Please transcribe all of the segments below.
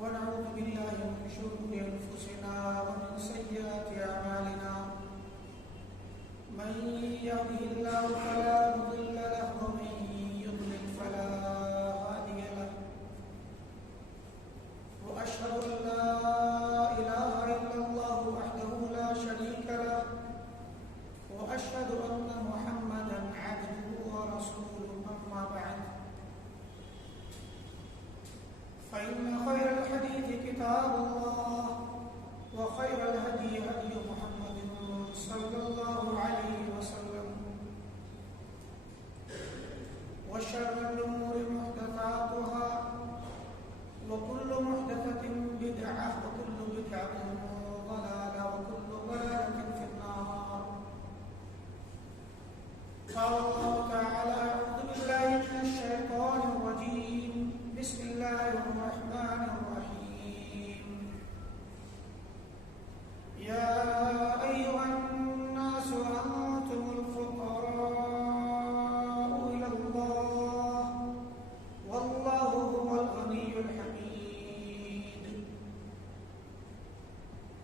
ونعوذ بالله من شرور أنفسنا ومن سيئات أعمالنا من يهده الله فلا مضل له ومن يضلل فلا هادي له وأشهد أن لا إله إلا الله وحده لا شريك له وأشهد أن محمدا عبده ورسوله أما بعد فإن خير الحديث كتاب الله وخير الهدي هدي محمد صلى الله عليه وسلم وشر الأمور محدثاتها وكل محدثة بدعة وكل بدعة ضلالة وكل ضلالة في النار. قال الله تعالى: أعوذ بالله من الشيطان الرجيم. بسم الله الرحمن الرحيم. يا أيها الناس أنتم الفقراء إلى الله والله هو الغني الحميد.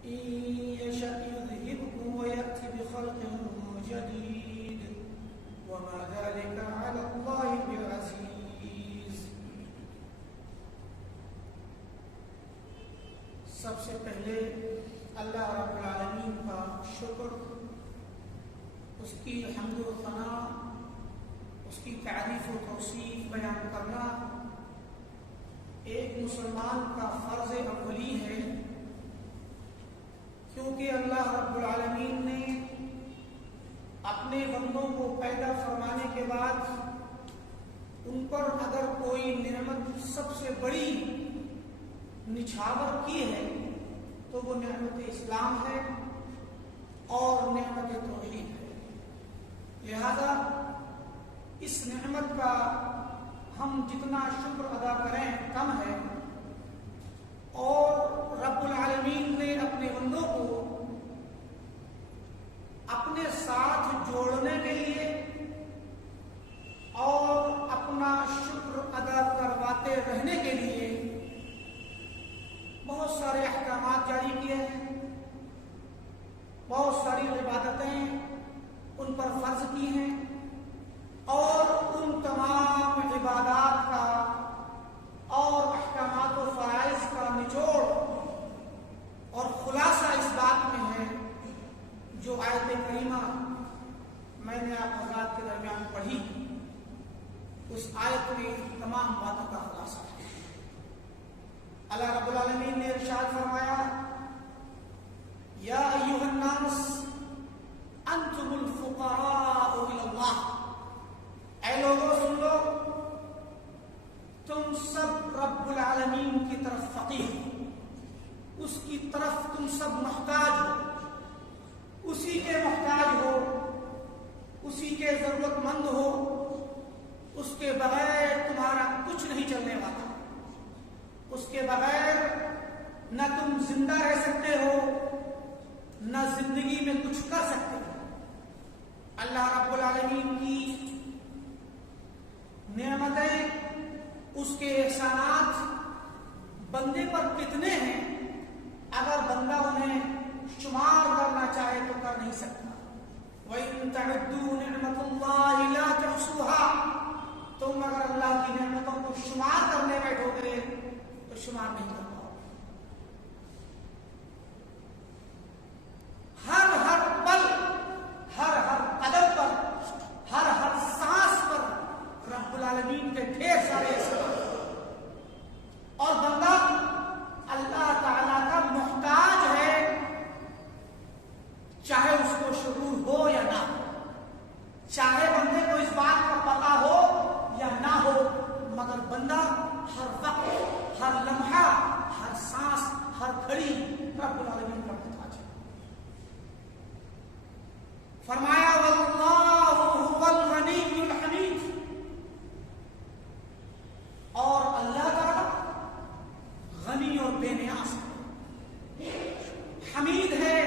إن يشأ يذهبكم ويأتي بخلق جديد وما ذلك على الله بعزيز. سب سے پہلے اللہ رب العالمین کا شکر، اس کی حمد و ثنا، اس کی تعریف و توصیف بیان کرنا ایک مسلمان کا فرض اولی ہے، کیونکہ اللہ رب العالمین نے اپنے بندوں کو پیدا فرمانے کے بعد ان پر اگر کوئی نعمت سب سے بڑی نچھاور کی ہے تو وہ نعمت اسلام ہے اور نعمت توحید ہے. لہذا اس نعمت کا ہم جتنا شکر ادا کریں کم ہے، اور رب العالمین نے اپنے بندوں کو اپنے ساتھ جوڑنے کے لیے اور اپنا شکر ادا کرواتے رہنے کے لیے بہت سارے احکامات جاری کیے ہیں، بہت ساری عبادتیں ان پر فرض کی ہیں، اور ان تمام عبادات کا اور احکامات و فرائض کا نچوڑ اور خلاصہ اس بات میں ہے جو آیت کریمہ میں نے آپ حضرات کے درمیان پڑھی. اس آیت میں تمام باتوں کا خلاصہ ہے. اللہ رب العالمین نے ارشاد فرمایا: یا ایھا الناس انتم الفقراء الی اللہ. اے لوگوں سن لو، تم سب رب العالمین کی طرف فقیر ہو، اس کی طرف تم سب محتاج ہو، اسی کے محتاج ہو، اسی کے ضرورت مند ہو. اس کے بغیر تمہارا کچھ نہیں چلنے والا، اس کے بغیر نہ تم زندہ رہ سکتے ہو نہ زندگی میں کچھ کر سکتے ہو. اللہ رب العالمین کی نعمتیں، اس کے احسانات بندے پر کتنے ہیں، اگر بندہ انہیں شمار کرنا چاہے تو کر نہیں سکتا. وَإِن تَعُدُّوا نِعْمَةَ اللَّهِ لَا تُحْصُوهَا. تم اگر اللہ کی نعمتوں کو شمار کرنے بیٹھو گے تو شمار نہیں کر پاؤ. ہر پل، ہر قدم پر، ہر سانس پر رب العالمین کے ڈھیر سارے احسانات، اور بندہ اللہ تعالی کا محتاج ہے، چاہے اس کو شعور ہو یا نہ ہو، چاہے بندے کو اس بات کا پتہ ہو یا نہ ہو، مگر بندہ ہر وقت، ہر لمحہ، ہر سانس، ہر گھڑی رب العالمین کا محتاج ہے. فرمایا: واللہ هو الغنی الحمید. اور اللہ تعالی غنی اور بے نیاز ہے، حمید ہے.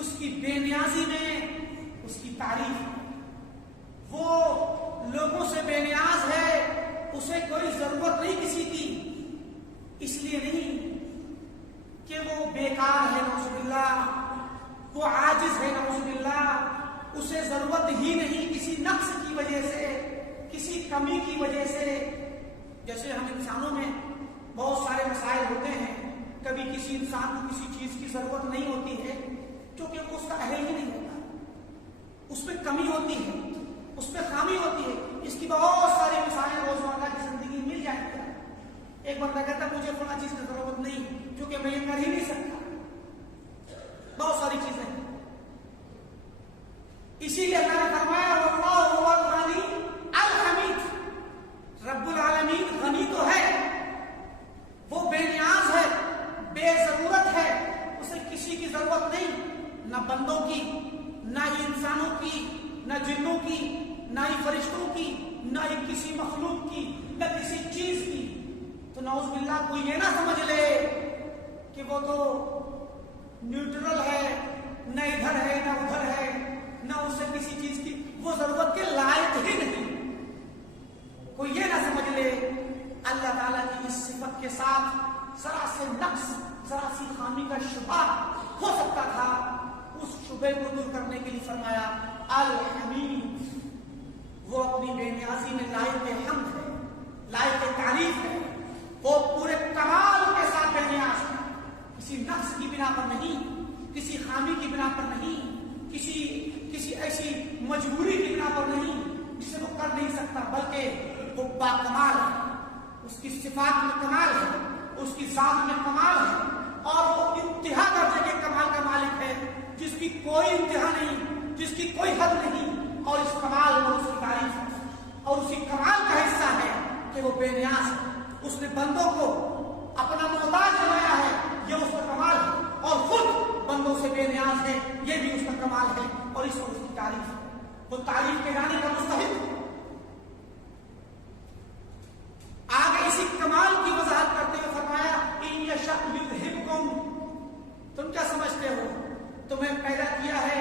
اس کی بے نیازی میں اس کی تعریف ہے. وہ لوگوں سے بے نیاز ہے، اسے کوئی ضرورت نہیں کسی کی، اس لیے نہیں وہ عاجز ہے نعوذ باللہ، اسے ضرورت ہی نہیں کسی نقص کی وجہ سے، کسی کمی کی وجہ سے. جیسے ہم انسانوں میں بہت سارے مسائل ہوتے ہیں، کبھی کسی انسان کو کسی چیز کی ضرورت نہیں ہوتی ہے کیونکہ وہ اس کا اہل ہی نہیں ہوتا، اس میں کمی ہوتی ہے، اس میں خامی ہوتی ہے. اس کی بہت ساری مثالیں روزمرہ کی زندگی میں مل جائیں گی. ایک بندہ کہتا ہے مجھے فلاں چیز کی ضرورت نہیں کیونکہ میں یہ کر ہی نہیں سکتا. بہت ساری چیزیں ہیں. اسی لیے اللہ نے فرمایا واللہ هو الغنی الحمید، رب العالمین غنی تو ہے، وہ بے نیاز ہے، بے ضرورت ہے، اسے کسی کی ضرورت نہیں، نہ بندوں کی، نہ ہی انسانوں کی، نہ جنوں کی، نہ ہی فرشتوں کی، نہ ہی کسی مخلوق کی، نہ کسی چیز کی. تو نعوذ باللہ کوئی یہ نہ سمجھ لے کہ وہ تو نیوٹرل ہے، نہ ادھر ہے نہ ادھر ہے، نہ اسے کسی چیز کی وہ ضرورت کے لائق ہی نہیں. کوئی یہ نہ سمجھ لے. اللہ تعالیٰ کی اس صفت کے ساتھ ذرا سے نقص، ذرا سی خامی کا شبہ ہو سکتا تھا، اس شبے کو دور کرنے کے لیے فرمایا الحمید، وہ اپنی بے نیازی میں لائق حمد ہے، لائق تعریف ہے، وہ پورے کمال کے ساتھ بے نیاز ہے، کسی نقص کی بنا پر نہیں، کسی خامی کی بنا پر نہیں، کسی ایسی مجبوری کی بنا پر نہیں جسے وہ کر نہیں سکتا، بلکہ وہ باکمال ہے، اس کی صفات میں کمال ہے، اس کی ذات میں کمال ہے، اور وہ انتہا درجے کے کمال کا مالک ہے جس کی کوئی انتہا نہیں، جس کی کوئی حد نہیں. اور اس کمال میں اس کی تعریف ہے، اور اسی کمال کا حصہ ہے کہ وہ بے نیاز ہے. اس نے بندوں کو اپنا محتاج بنایا ہے، یہ اس کا کمال ہے، اور خود بندوں سے بے نیاز ہے، یہ بھی اس کا کمال ہے، اور اس کو اس کی تعریف ہے. وہ تعریف کے گانے کا مستحق ہے. آگے اسی کمال کی وضاحت کرتے ہوئے فرمایا ان یشاء یذھبکم، تم کیا سمجھتے ہو تمہیں پیدا کیا ہے،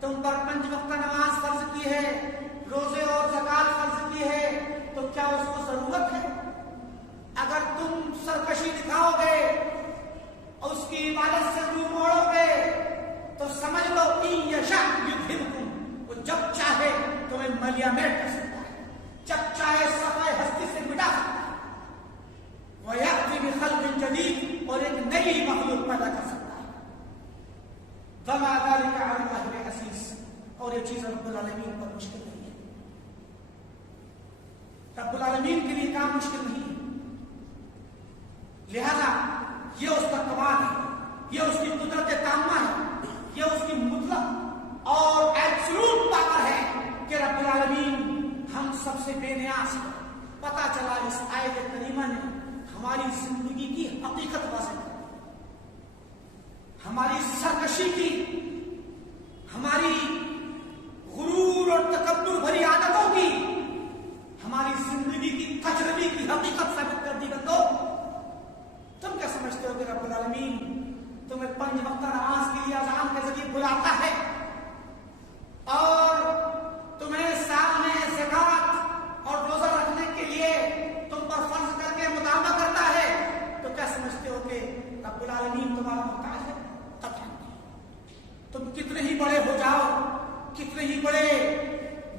تم پر 5 وقت نماز فرض کی ہے، روزے اور زکات فرض کی ہے، تو کیا اس کو ضرورت ہے؟ اگر تم سرکشی دکھاؤ گے اور اس کی عبادت سے منہ موڑو گے تو سمجھ لو ان یشاء یذھبکم، وہ جب چاہے تمہیں ملیا میٹ کر سکتا ہے، جب چاہے صفحہ ہستی سے مٹا سکتا ہے، وَيَأْتِ بِخَلْقٍ جَدِيدٍ، اور ایک نئی مخلوق پیدا کر سکتا ہے. وَمَا ذَلِكَ عَلَى اللَّهِ بِعَزِيزٍ، اور یہ چیز رب العالمین پر مشکل نہیں ہے، رب العالمین کے لیے کام مشکل نہیں ہے. لہذا یہ اس کا کمال ہے، یہ اس کی قدرت تامہ ہے، یہ اس کی مطلق اور ایبسولوٹ پاور ہے کہ رب العالمین ہم سب سے بے نیاز ہے. پتہ چلا اس آیت کریمہ نے ہماری زندگی کی حقیقت واضح کی، ہماری سرکشی کی، ہماری غرور اور تکبر بھری عادتوں کی، ہماری زندگی کی کچربی کی حقیقت ثابت کر دی. بندو تم کیا سمجھتے ہو کہ رب العالمین تمہیں 5 وقت نماز کے لیے اذان کے ذریعے بلاتا ہے اور تمہیں سال میں زکات اور روزہ رکھنے کے لیے تم پر فرض کر کے مطالبہ کرتا ہے، تو کیا سمجھتے ہو کہ رب العالمین تمہارا محتاج ہے؟ قطعاً نہیں. تم کتنے ہی بڑے ہو جاؤ، کتنے ہی بڑے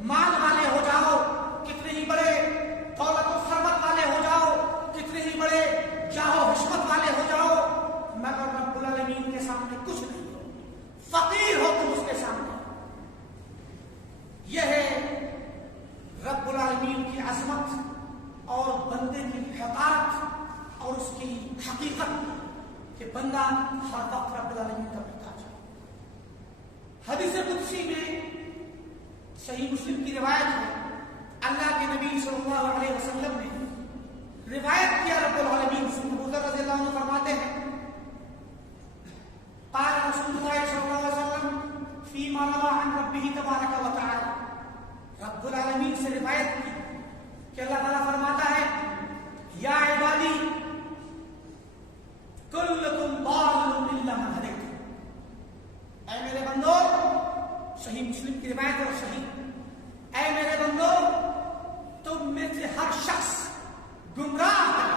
مال والے ہو جاؤ، کتنے ہی بڑے دولت و ثروت والے ہو جاؤ، کتنے ہی بڑے جاہ و حشمت والے ہو جاؤ، مگر رب العالمین کے سامنے کچھ نہیں ہو، فقیر ہو تم اس کے سامنے. یہ ہے رب العالمین کی عظمت اور بندے کی حقارت اور اس کی حقیقت کہ بندہ ہر وقت رب العالمین کا محتاج ہے. حدیث قدسی میں صحیح مسلم کی روایت ہے، اللہ کے نبی صلی اللہ علیہ وسلم نے روایت کیا رب العالمین سے. ابو ذر رضی اللہ عنہ فرماتے ہیں قال رسول اللہ صلی اللہ علیہ وسلم فيما روى عن ربه تبارک و تعالی، رب العالمین سے روایت کی کہ اللہ تعالیٰ فرماتا ہے یا عبادی کلکم ضال الا من ہدیت، اے میرے بندو، صحیح مسلم کی روایت اور صحیح، اے میرے بندو تم میں سے ہر شخص گمراہ ہے،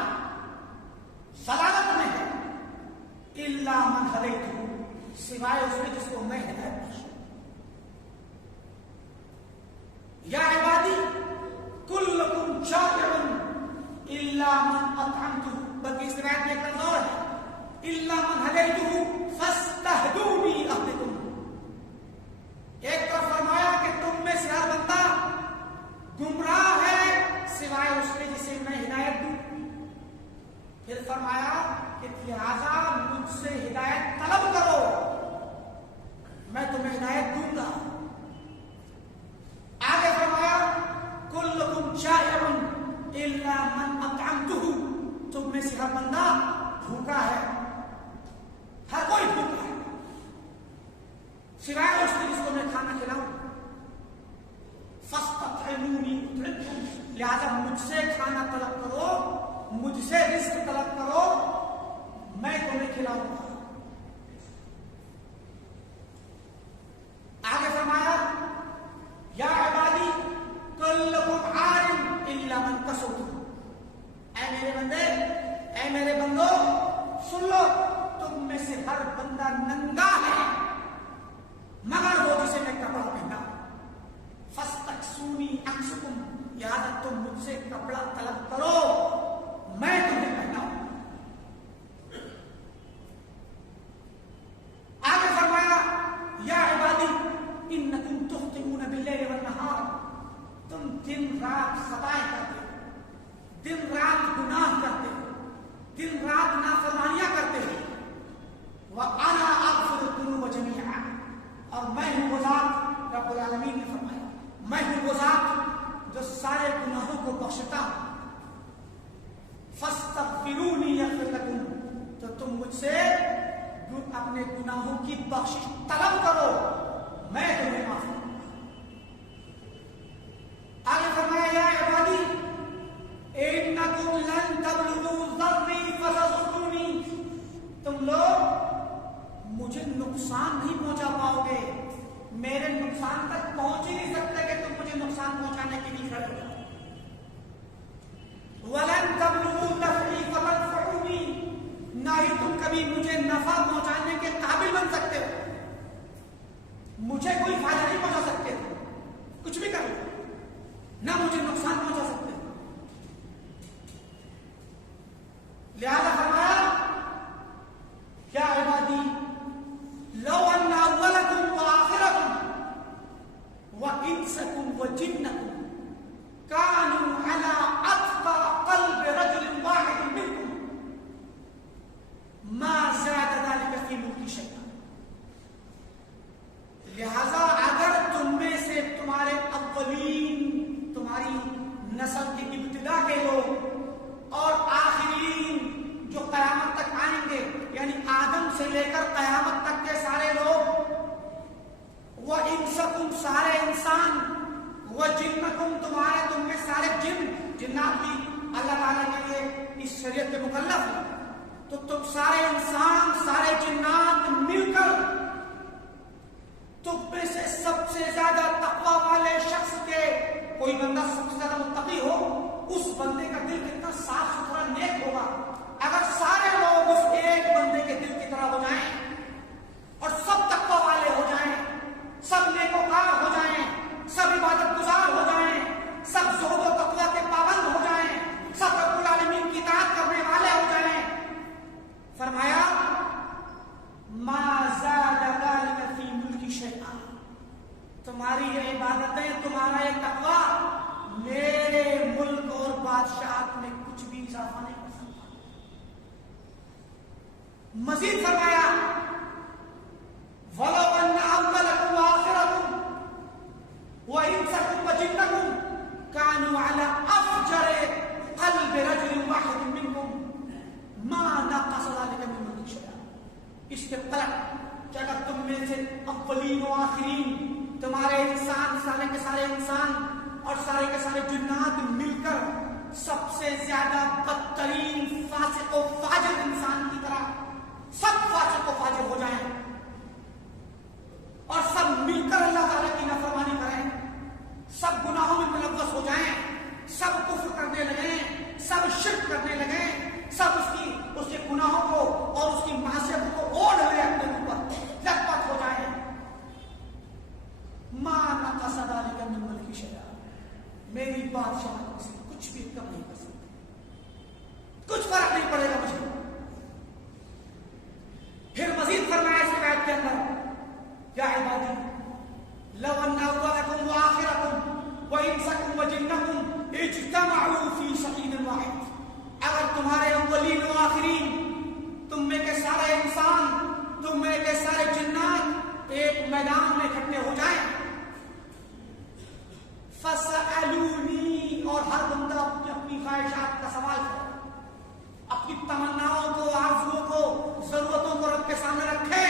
ضلالت میں ہے، الا من ہدیت، سوائے اس میں جس کو میں ہدایت بخشوں. یا عبادی کلکم جائع الا من اطعمتہ، بلکہ اس روایت میں ایک لفظ اور ہے الا من ہدیتہ فاستہدونی اہدکم. ایک طرف فرمایا کہ تم میں سے ہر بندہ گمراہ ہے سوائے اس کے جسے میں ہدایت دوں. پھر فرمایا کہ لہذا مجھ سے ہدایت طلب کرو، میں تمہیں ہدایت دوں گا. آگے فرمایا کلکم جائع الا من اطعمتہ، تم میں سے ہر بندہ بھوکا ہے، ہر کوئی بھوکا ہے سوائے اس کے جس کو میں کھانا کھلاؤں. فاستطعمونی اطعمکم، لہذا مجھ سے کھانا طلب کرو، مجھ سے رزق طلب کرو، میں تمہیں کھلاؤں گا. آگے فرمایا یا عبادی کلکم عار الا من کسوتہ، اے میرے بندے، اے میرے بندو سن لو، تم میں سے ہر بندہ ننگا ہے مگر وہ جسے میں کپڑا پہنا. فاستکسونی اکسکم، لہذا تم مجھ سے کپڑا طلب کرو، میں تمہیں پہناؤں. آگے فرمایا یا عبادی انکم تخطئون باللیل والنہار، تم دن رات خطائیں کرتے ہو، دن رات گناہ کرتے ہو، دن رات نافرمانیاں کرتے ہو. وَأَنَا أَغْفِرُ الذُّنُوبَ جَمِيعًا، اور میں ہوں وہ ذات، رب العالمین نے فرمایا میں ہوں وہ ذات جو سارے گناہوں کو بخشتا ہوں. فَاسْتَغْفِرُونِي يَغْفِرْ لَكُمْ، تو تم مجھ سے اپنے گناہوں کی بخشش طلب کرو، میں تمہیں معاف کروں گا. آگے فرمایا یا عبادی انکم لن تبلغوا ضرری فتضرونی، تم لوگ مجھے نقصان نہیں پہنچا پاؤ گے، میرے نقصان تک پہنچ ہی نہیں سکتے کہ تم مجھے نقصان پہنچانے کے لیے کھڑے ہو جاؤ. وَلَن تَبْلُغُوا نَفْعِي فَتَنفَعُونِي، نہ ہی تم کبھی مجھے نفع پہنچانے کے قابل بن سکتے ہو، مجھے کوئی فائدہ نہیں پہنچا سکتے، کچھ بھی کرو نہ مجھے نقصان پہنچا سکتے. لہذا فرمایا یا عبادی لو ان اولکم وآخرکم وانسکم وجنکم كانوا على اتقى قلب رجل واحد منكم ما زاد ذلك في ملك شيئا. لہذا اگر تم میں سے تمہارے اولین، تمہاری نسل کی ابتدا کے لوگ اور آخرین جو قیامت تک آئیں گے، یعنی آدم سے لے کر قیامت تک کے سارے لوگ، وہ انسکم سارے انسان، وہ جنکم تمہارے تم میں سارے جن، جنات بھی اللہ تعالیٰ کے لیے اس شریعت میں مکلف ہے، تو تم سارے انسان سارے جنات مل کر تم میں سے سب سے زیادہ تقوی والے شخص کے، کوئی بندہ سب سے زیادہ متقی ہو، اس بندے کا دل کتنا صاف ستھرا نیک ہوگا. اگر سارے لوگ اس ایک بندے کے دل کی طرح ہو جائیں اور سب تقوی والے ہو جائیں، سب نیکوکار ہو جائیں، سب عبادت گزار ہو جائیں، سب زہد و تقوی کے پابند ہو جائیں، سب رب العالمین کی اطاعت کرنے والے ہو جائیں، فرمایا ما زاد ذلك فی ملک شیئا، تمہاری یہ عبادتیں، تمہارا یہ تقوی میرے ملک اور بادشاہت میں کچھ بھی اضافہ نہیں کر سکتا. مزید فرمایا وَلَوْ أَنَّ أَوَّلَكُمْ وَآخِرَكُمْ وَإِنسَكُمْ وَجِنَّكُمْ كَانُوا عَلَى أَفْجَرِ قَلْبِ رَجُلٍ وَاحِدٍ مِّنْكُمْ مَا نَقَصَ ذَلِكَ مِن مُلْكِ شَيْئًا. اس کے پلٹ کہ اگر تم میں سے اولین و آخرین، تمہارے انسان سارے کے سارے انسان اور سارے کے سارے جنات مل کر سب سے زیادہ بدترین فاسق و فاجر انسان کی طرح سب فاسق و فاجر ہو جائیں اور سب مل کر اللہ تعالیٰ کی نافرمانی کریں، سب گناہوں میں ملوث ہو جائیں، سب کفر کرنے لگیں، سب شرک کرنے لگیں، سب اس کے گناہوں کو اور اس کی معصیت کو اوڑھ لیں اپنے اوپر، میدان میں اکٹھے ہو جائیں. فَسَأَلُونِي، اور ہر بندہ اپنی خواہشات کا سوال کرے، اپنی تمناؤں کو، آرزوؤں کو، ضرورتوں کو رب کے سامنے رکھے.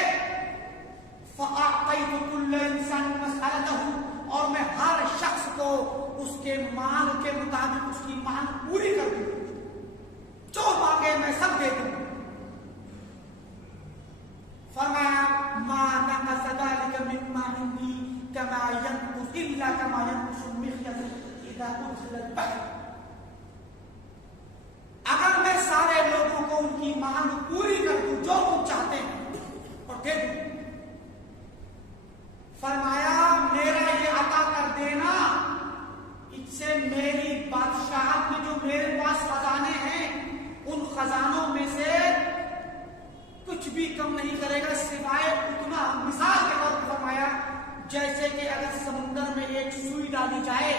فَأَعْطَيْتُ كُلَّ إِنسَانٍ مَسْأَلَتَهُ، اور میں ہر شخص کو اس کے مانگ کے مطابق اس کی مانگ پوری کر دوں، جو مانگے میں سب دے دوں. فرمایا مَا نَقَصَ ذَلِكَ مِمَّا عِندِي كَمَا يَنقُصُ إِلَّا كَمَا يَنقُصُ الْمِخْيَطُ إِذَا أُدْخِلَ الْبَحْرَ. اگر میں سارے لوگوں کو ان کی مانگ پوری کر دوں، جو وہ چاہتے ہیں، اور دے دوں، فرمایا میرا یہ عطا کر دینا، اس سے میری بادشاہت میں جو میرے پاس خزانے ہیں، ان خزانوں میں سے کچھ بھی کم نہیں کرے گا سوائے اتنا. مثال کے طور پر فرمایا جیسے کہ اگر سمندر میں ایک سوئی ڈالی جائے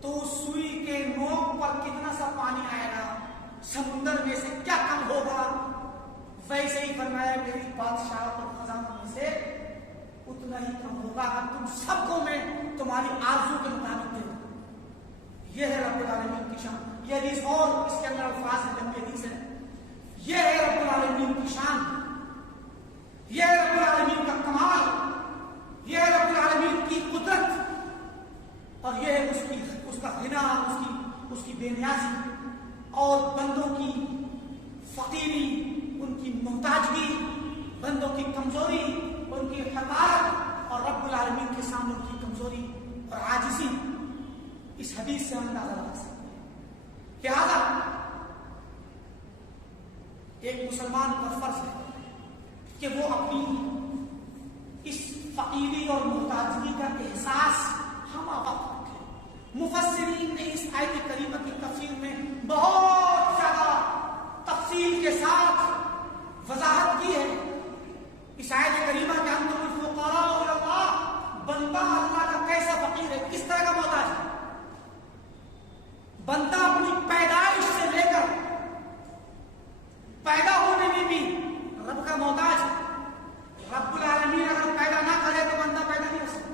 تو اس سوئی کے نوک پر کتنا سا پانی آئے گا، سمندر میں سے کیا کم ہوگا، ویسے ہی فرمایا میری بادشاہت اور خزانوں میں سے اتنا ہی کم ہوگا. تم سب کو میں تمہاری آرزو کے مطابق دے دوں. یہ ہے رب العالمین کی شان. یہ حدیث اور اس کے اندر الفاظ ہیں، لمبی حدیث ہے. یہ ہے رب العالمین کی شان، یہ ہے رب العالمین کا کمال، یہ ہے رب العالمین کی قدرت، اور یہ ہے اس کا غنا، اس کی بے نیازی، اور بندوں کی فقیری، ان کی محتاجگی، بندوں کی کمزوری، ان کی حقارت، اور رب العالمین کے سامنے ان کی کمزوری اور عاجزی. اس حدیث سے ہم اندازہ لگا سکتے ہیں. لہٰذا ایک مسلمان پر فرض ہے کہ وہ اپنی اس فقیری اور محتاجگی کا احساس ہم وقت رکھے. مفسرین نے اس آیت کریمہ کی تفسیر میں بہت زیادہ تفصیل کے ساتھ وضاحت کی ہے. اس آیت کریمہ کے اندر الفقراء الی اللہ، بندہ اللہ کا کیسا فقیر ہے، کس طرح کا محتاج ہے. بندہ اپنی پیدائش سے لے کر پیدا ہونے میں بھی رب کا محتاج ہے. رب العالمین اگر پیدا نہ کرے تو بندہ پیدا نہیں ہو سکتا.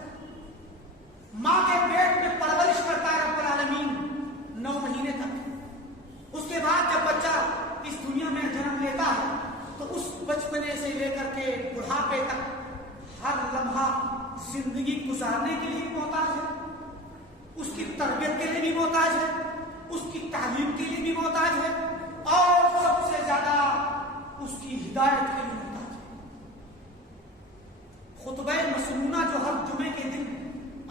ماں کے پیٹ میں پرورش کرتا ہے رب العالمین 9 مہینے تک. اس کے بعد جب بچہ اس دنیا میں جنم لیتا ہے تو اس بچپنے سے لے کر کے بڑھاپے تک ہر لمحہ زندگی گزارنے کے لیے بھی محتاج ہے، اس کی تربیت کے لیے بھی محتاج ہے، اس کی تعلیم کے لیے بھی محتاج ہے، اور سب سے زیادہ اس کی ہدایت کے لیے محتاج ہے. خطبہ مسنونہ جو ہر جمعے کے دن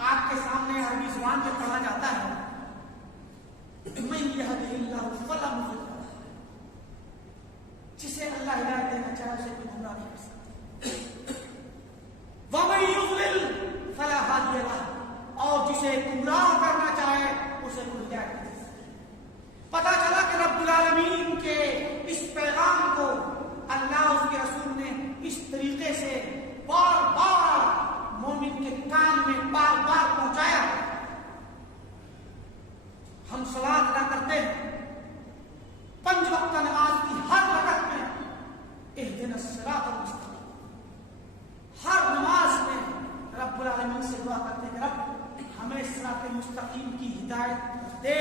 آپ کے سامنے عربی زبان میں پڑھا جاتا ہے، من یہدہ اللہ فلا مضل لہ، جسے اللہ ہدایت دینا چاہے اسے کوئی گمراہ نہیں کر سکتا. ومن یضلل فلا ہادی لہ، اور جسے گمراہ کرنا چاہے اسے کوئی ہدایت نہیں. پتا چلا کہ رب العالمین کے اس پیغام کو اللہ اس کے رسول نے اس طریقے سے بار بار مومن کے کان میں بار بار پہنچایا. ہم صلات ادا کرتے ہیں 5 وقت نماز کی ہر رکعت میں اہدنا الصراط المستقیم، ہر نماز میں رب العالمین سے دعا کرتے ہیں کہ رب ہمیں صراط مستقیم کی ہدایت دے،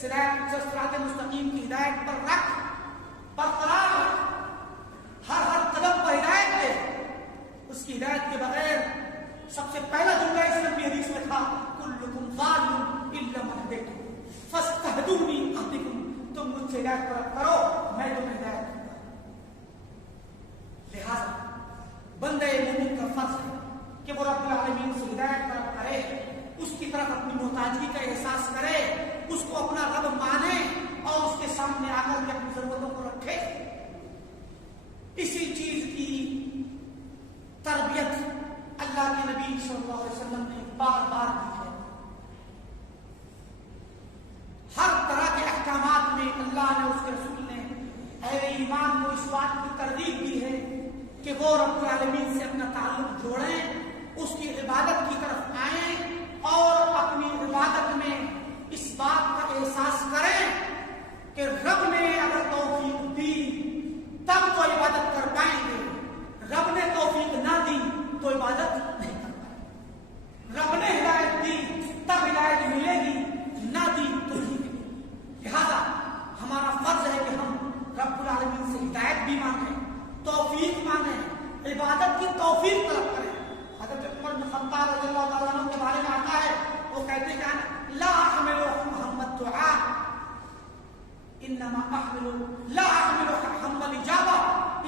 صراط مستقیم کی ہدایت پر رکھ، برقرار رکھ، ہر قدم پر ہدایت دے. اس کی ہدایت کے بغیر سب سے پہلا جملہ اس لمبی حدیث میں تھا کلکم ضال الا من ہدیتم فاستہدونی اہدکم، تم مجھ سے ہدایت طلب کرو میں تمہیں ہدایت دوں گا. لہذا بندے مومن کا فرض ہے کہ وہ رب العالمین سے ہدایت طلب کرے، اس کی طرف اپنی محتاجگی کا احساس کرے، اس کو اپنا رب مانے، اور اس کے سامنے آ کر کے اپنی ضرورتوں کو رکھے. اسی چیز کی تربیت اللہ کے نبی صلی اللہ علیہ وسلم نے بار بار دی ہے. ہر طرح کے احکامات میں اللہ نے، اس کے رسول نے اہل ایمان کو اس بات کی ترغیب دی ہے کہ وہ رب العالمین سے اپنا تعلق جوڑیں، اس کی عبادت کی طرف آئیں، اور اپنی عبادت میں اس بات کا احساس کریں کہ رب نے اگر توفیق دی تب تو عبادت کر پائیں گے، رب نے توفیق نہ دی تو عبادت عبادت کی توفیق طلب کریں. حضرت عمر بن خطاب رضی اللہ تعالیٰ عنہ کے بارے میں آتا ہے، وہ کہتے ہیں کہ لا احمل ہم الدعاء انما احمل لا احمل ہم الاجابہ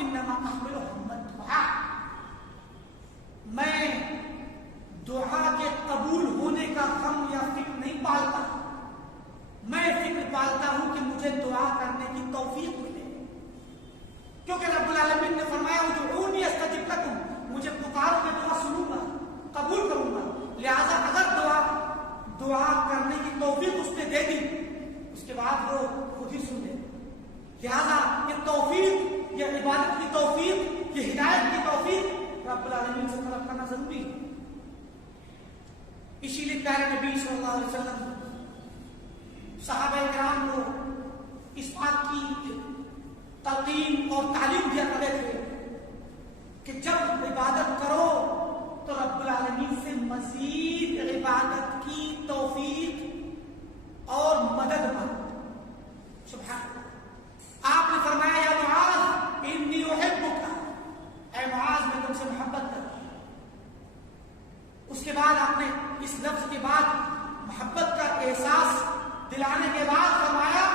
انما احمل ہم الدعاء. میں دعا کے قبول ہونے کا غم یا فکر نہیں پالتا، میں فکر پالتا ہوں کہ مجھے دعا کرنے کی توفیق ملے، کیونکہ رب العالمین نے فرمایا ادعونی استجب لکم، مجھے پکارو میں دعا سنوں گا، قبول کروں گا. لہذا اگر دعا کرنے کی توفیق اس نے دے دی، اس کے بعد وہ خود ہی سن لے. لہذا یہ توفیق، یہ عبادت کی توفیق، یہ ہدایت کی توفیق رب العالمین سے طلب کرنا ضروری ہے. اسی لیے پیارے نبی صلی اللہ علیہ وسلم صحابہ کرام کو اس بات کی تلقین اور تعلیم دیا کرتے تھے کہ جب عبادت کرو تو رب العالمین سے مزید عبادت کی توفیق اور مدد مانگو. سبحان اللہ. آپ نے فرمایا یا معاذ انی احبک، اے معاذ میں تم سے محبت کرتا ہوں. اس کے بعد آپ نے اس لفظ کے بعد محبت کا احساس دلانے کے بعد فرمایا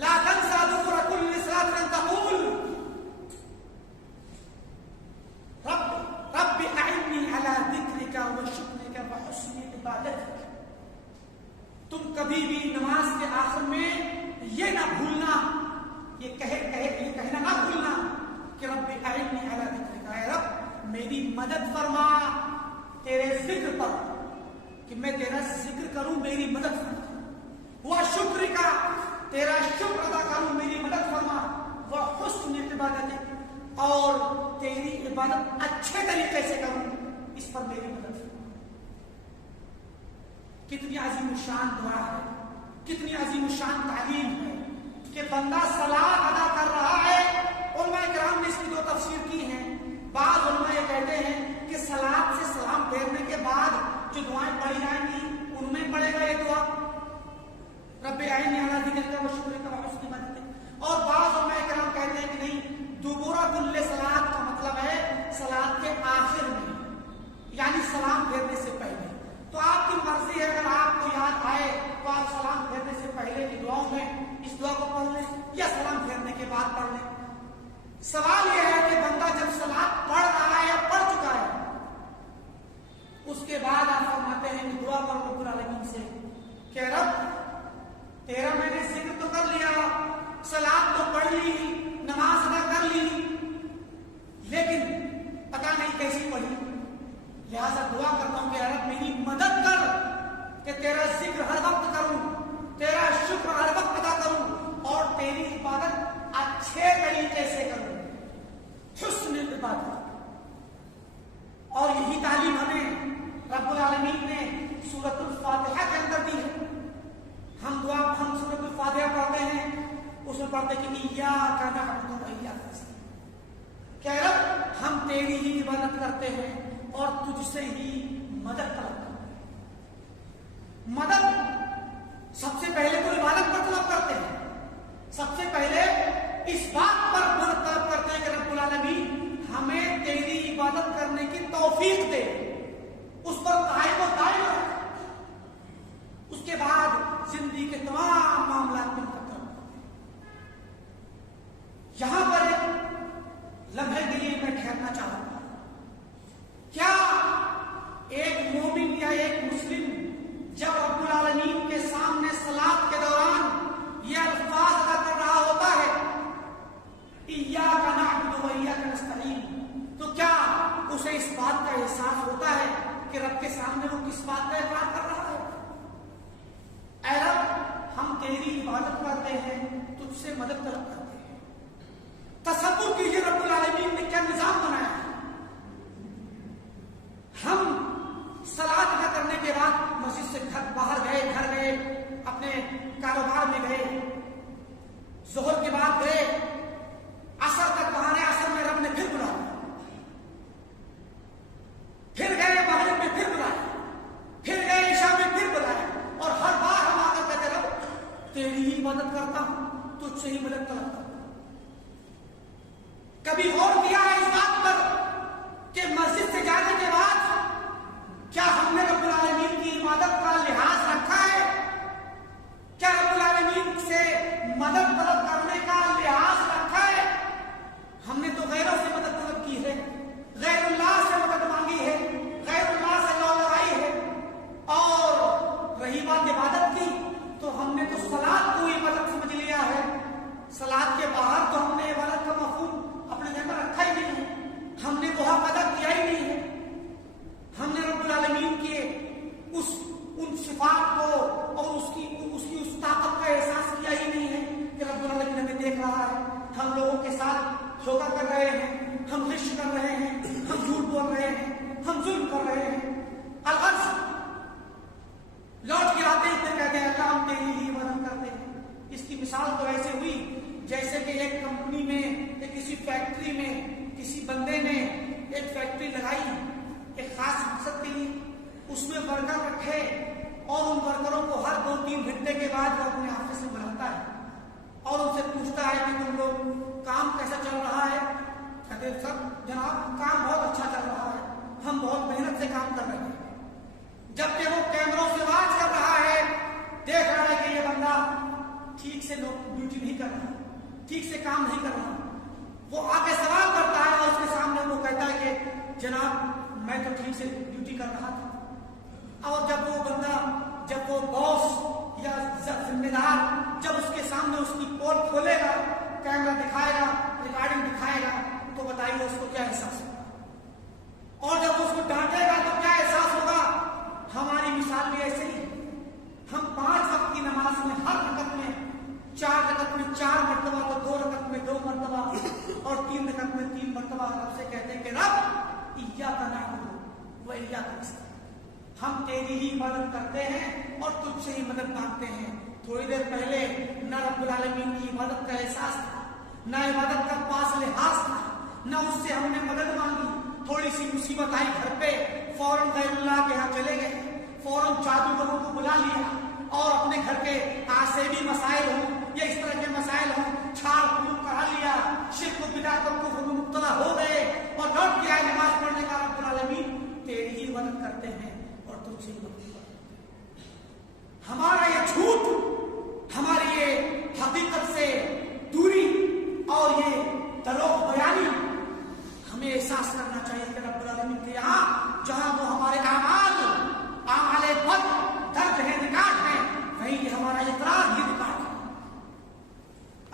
لا تنسى ذكر كل صلاة ان تقول رب اعني على ذكرك وشكرك وحسن عبادتك. تم کبھی بھی نماز کے آخر میں یہ نہ بھولنا، یہ کہنا نہ بھولنا کہ رب اعني على ذكرك، اے رب میری مدد فرما تیرے ذکر پر، کہ میں تیرا ذکر کروں میری مدد فرما. وہ شکر کا تیرا شکر ادا کروں میری مدد فرما. وہ حسن عبادت، اور تیری عبادت اچھے طریقے سے کروں اس پر میری مدد فرما. کتنی عظیم الشان دعا ہے، کتنی عظیم الشان تعلیم ہے کہ بندہ صلاۃ ادا کر رہا ہے. علماء کرام نے اس کی دو تفسیر کی ہیں. بعض علماء یہ کہتے ہیں کہ صلاۃ سے سلام پھیرنے کے بعد جو دعائیں پڑھی جائیں گی ان میں پڑھے گا یہ دعا رب اعینی علی ذکرک و شکرک و حسن عبادتک. اور بعض علماء کرام کہتے ہیں کہ نہیں، دوبارہ کل صلاۃ کا مطلب ہے صلاۃ کے آخر میں، یعنی سلام پھیرنے سے پہلے. تو آپ کی مرضی ہے، اگر آپ کو یاد آئے تو آپ سلام پھیرنے سے پہلے کی دعاؤں میں اس دعا کو پڑھ لیں یا سلام پھیرنے کے بعد پڑھ لیں. سوال یہ ہے کہ بندہ جب صلاۃ پڑھ رہا ہے یا پڑھ چکا ہے، اس کے بعد آپ فرماتے ہیں کہ دعا کرو رب العالمین سے کہ رب تیرا میں نے ذکر تو کر لیا، صلاۃ تو پڑھ لی، نماز ادا کر لی، لیکن پتہ نہیں کیسی پڑھی. لہذا دعا کرتا ہوں کہ رب میری مدد کر کہ تیرا ذکر ہر وقت کروں، تیرا شکر ہر وقت ادا کروں اور تیری عبادت اچھے طریقے سے کروں، حسن عبادت. اور یہی تعلیم ہمیں رب العالمین نے سورۃ الفاتحہ کے اندر دی ہے. ہم سورۃ الفاتحہ پڑھتے ہیں، اس میں پڑھتے ہیں کہ ایاک نعبد و ایاک نستعین، کہ رب ہم تیری ہی عبادت کرتے ہیں اور تجھ سے ہی مدد طلب کرتے ہیں. مدد سب سے پہلے تو عبادت پر طلب کرتے ہیں، سب سے پہلے اس بات پر مدد طلب کرتے ہیں کہ رب العالمین ہمیں تیری عبادت کرنے کی توفیق دے، اس پر قائم و دائم رکھ. اس کے بعد زندگی کے تمام معاملات میں مدد کرتے ہیں. یہاں پر ایک لمحے کے لیے میں ٹھہرنا چاہتا ہوں. کیا ایک مومن یا ایک مسلم جب رب العالمین کے سامنے صلاۃ کے دوران یہ الفاظ ادا کر رہا ہوتا ہے ایاک نعبد و ایاک نستعین، تو کیا اسے اس بات کا احساس ہوتا ہے کہ رب کے سامنے وہ کس بات کا اقرار کر رہا ہے؟ اے رب ہم تیری عبادت کرتے ہیں، تجھ سے مدد طلب کرتے ہیں. تصور کیجیے رب العالمین نے کیا نظام بنایا ہے. ہم صلاۃ ادا کرنے کے بعد مسجد سے باہر گئے، اپنے کاروبار میں گئے، ظہر کے بعد گئے، عصر تک بہانے عصر میں رب نے پھر بلایا، پھر گئے مغرب میں پھر بلایا، پھر گئے عشاء میں پھر بلایا، اور ہر بار ہم آ کر کہتے رب تیری ہی مدد کرتا ہوں، تجھ سے ہی مدد طلب کرتا ہوں. ہم لوگوں کے ساتھ دھوکہ کر رہے ہیں، ہم غش کر رہے ہیں، ہم جھوٹ بول رہے ہیں، ہم ظلم کر رہے ہیں۔ الغرض لوٹ کے آتے ہیں پھر کہتے ہیں اللہ ہم تیری ہی عبادت کرتے ہیں۔ اس کی مثال تو ایسے ہوئی جیسے کہ ایک کمپنی میں یا کسی فیکٹری میں کسی بندے نے ایک فیکٹری لگائی ایک خاص مقصد کے لیے، اس میں ورکر رکھے اور ان ورکروں کو ہر 2-3 گھنٹے کے بعد وہ اپنے آفس میں بلاتا ہے اور ان سے پوچھتا ہے کہ تم لوگ کام کیسا چل رہا ہے؟ کہتے ہیں سب جناب کام بہت اچھا چل رہا ہے، ہم بہت محنت سے کام کر رہے ہیں۔ جبکہ وہ کیمروں سے واچ کر رہا ہے، دیکھ رہا ہے کہ یہ بندہ ٹھیک سے ڈیوٹی نہیں کر رہا، ٹھیک سے کام نہیں کر رہا۔ وہ آگے سوال کرتا ہے اور اس کے سامنے وہ کہتا ہے کہ جناب میں تو ٹھیک سے ڈیوٹی کر رہا تھا۔ اور جب وہ بندہ، جب وہ باس یا ذمہ دار جب اس کے سامنے اس کی پول کھولے گا، کیمرہ دکھائے گا، ریکارڈنگ دکھائے گا، تو بتائیے اس کو کیا احساس ہوگا؟ اور جب اس کو ڈانٹے گا تو کیا احساس ہوگا؟ ہماری مثال بھی ایسے ہی، ہم 5 وقت کی نماز میں ہر رکعت میں 4 رکعت میں 4 مرتبہ، تو 2 رکعت میں 2 مرتبہ اور 3 رکعت میں 3 مرتبہ رب سے کہتے ہیں کہ رب ایاک نعبد و ایاک نستعین، ہم تیری ہی عبادت کرتے ہیں اور تجھ سے ہی مدد مانگتے ہیں۔ تھوڑی دیر پہلے نہ رب العالمین کی عبادت کا احساس تھا، نہ عبادت کا پاس لحاظ تھا، نہ اس سے ہم نے مدد مانگی۔ تھوڑی سی مصیبت آئی گھر پہ، فوراً غیر اللہ کے ہاں چلے گئے، فوراً جادوگروں کو بلا لیا اور اپنے گھر کے آسیبی مسائل ہوں یا اس طرح کے مسائل ہوں چھاڑ پھوڑ کرا لیا، شرک و بدعت میں مبتلا ہو گئے اور لوٹ کے آئے نماز پڑھنے کا رب العالمین تیری ہی عبادت کرتے ہیں اور تجھ سے ہی مدد کرتے ہیں۔ ہمارا یہ جھوٹ، ہماری یہ حقیقت سے دوری اور یہ دروغ بیانی، ہمیں احساس کرنا چاہیے کہ رب العالمین کے یہاں جہاں وہ ہمارے اعمال بد درج ہے، ریکارڈ ہے، وہیں یہ ہمارا اقرار ہی ریکارڈ ہے۔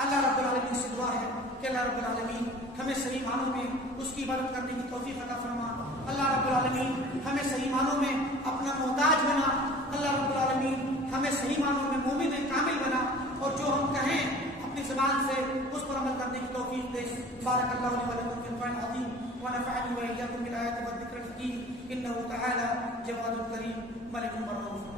اللہ رب العالمین سے دعا ہے کہ اللہ رب العالمین ہمیں صحیح معنوں میں اس کی عبادت کرنے کی توفیق عطا فرما۔ اللہ رب العالمین ہمیں صحیح معنوں میں اپنا محتاج بنا۔ اللہ رب العالمین ہمیں صحیح معنوں میں مومن کامل بنا، اور جو ہم کہیں اپنی زبان سے اس پر عمل کرنے کی توفیق دے۔ بارک اللہ لي ولكم في القرآن العظيم ونفعني وإياكم بالآيات والذكر الحكيم، إنه تعالى جواد كريم ملك رؤوف